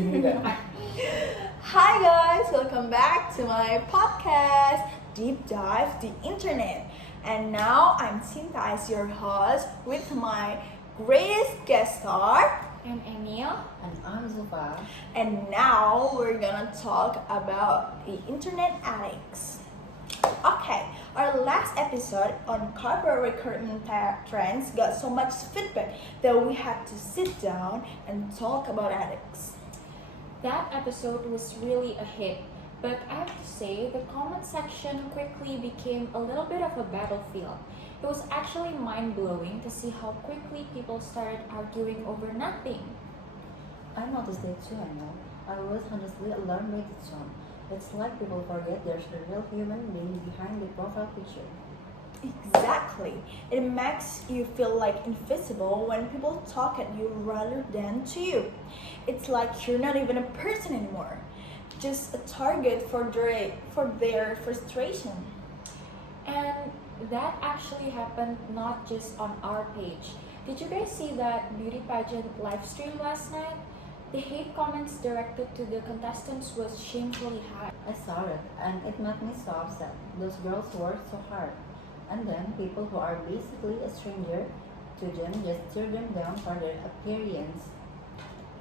Hi guys, welcome back to my podcast, Deep Dive the Internet. And now I'm Shinta as your host with my greatest guest star. I'm Emilia. And I'm Zulfha. And now we're gonna talk about the internet addicts. Okay, our last episode on corporate recruitment trends got so much feedback that we had to sit down and talk about addicts. That episode was really a hit, but I have to say the comment section quickly became a little bit of a battlefield. It was actually mind-blowing to see how quickly people started arguing over nothing. I noticed it too, I know. I was honestly alarmed by the tone. It's like people forget there's a real human being behind the profile picture. Exactly. It makes you feel like invisible when people talk at you rather than to you. It's like you're not even a person anymore, just a target for their frustration. And that actually happened not just on our page. Did you guys see that beauty pageant live stream last night? The hate comments directed to the contestants was shamefully high. I saw it, and it made me so upset. Those girls worked so hard. And then people who are basically a stranger to them just tear them down for their appearance.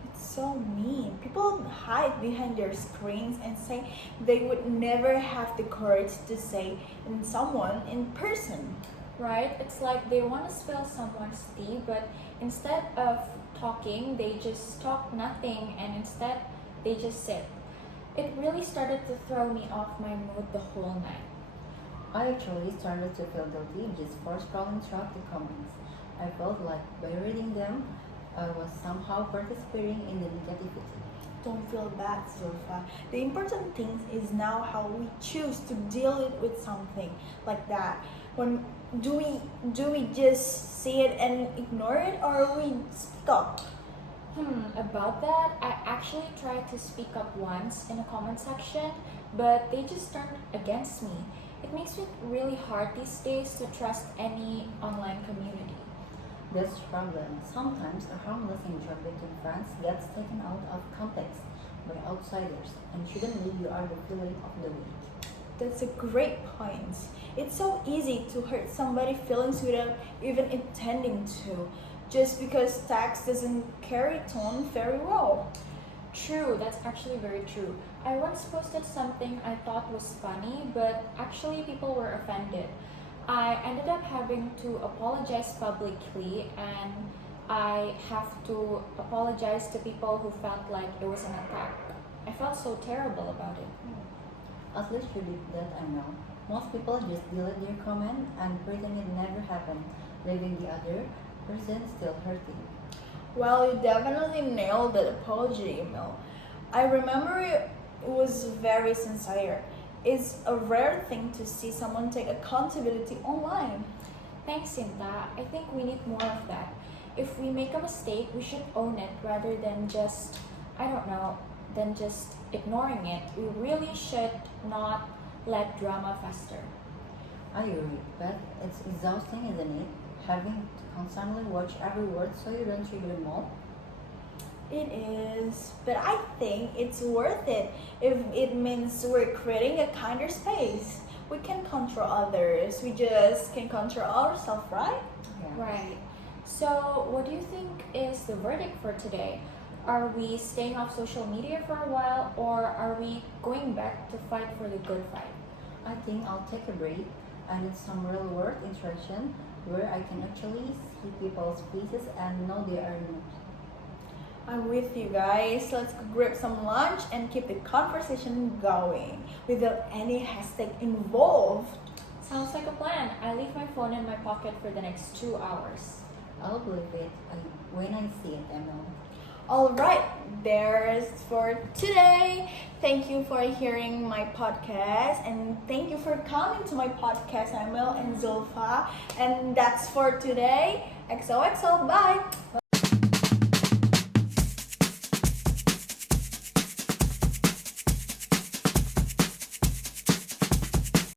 It's so mean. People hide behind their screens and say they would never have the courage to say in someone in person. Right? It's like they want to spill someone's tea, but instead of talking, they just talk nothing and instead they just sit. It really started to throw me off my mood the whole night. I actually started to feel guilty just for scrolling through the comments. I felt like by reading them, I was somehow participating in the negativity. Don't feel bad, Zulfa. The important thing is now how we choose to deal with something like that. When do we just see it and ignore it, or we speak up? About that, I actually tried to speak up once in a comment section, but they just turned against me. It makes it really hard these days to trust any online community. That's the problem. Sometimes a harmless enjoyment between friends gets taken out of context by outsiders and shouldn't leave you out the feeling of the week. That's a great point. It's so easy to hurt somebody's feelings without even intending to, just because text doesn't carry tone very well. True, that's actually very true. I once posted something I thought was funny, but actually people were offended. I ended up having to apologize publicly, and I have to apologize to people who felt like it was an attack. I felt so terrible about it. At least you did that, I know. Most people just delete their comment and pretend it never happened, leaving the other person still hurting. Well, you definitely nailed that apology email. I remember it was very sincere. It's a rare thing to see someone take accountability online. Thanks, Shinta. I think we need more of that. If we make a mistake, we should own it rather than just, I don't know, than just ignoring it. We really should not let drama fester. I agree, but it's exhausting, isn't it? Having to constantly watch every word so you don't trigger them all. It is, but I think it's worth it if it means we're creating a kinder space. We can control others, we just can control ourselves, right? Yeah. Right. So, what do you think is the verdict for today? Are we staying off social media for a while, or are we going back to fight for the good fight? I think I'll take a break. I need some real world interaction where I can actually see people's faces and know they are not. I'm with you guys. Let's grab some lunch and keep the conversation going without any hashtag involved. Sounds like a plan. I leave my phone in my pocket for the next 2 hours. I'll believe it when I see it, Emil. Alright, there's for today. Thank you for hearing my podcast, and thank you for coming to my podcast, Emilia and Zulfha. And that's for today. XOXO, bye!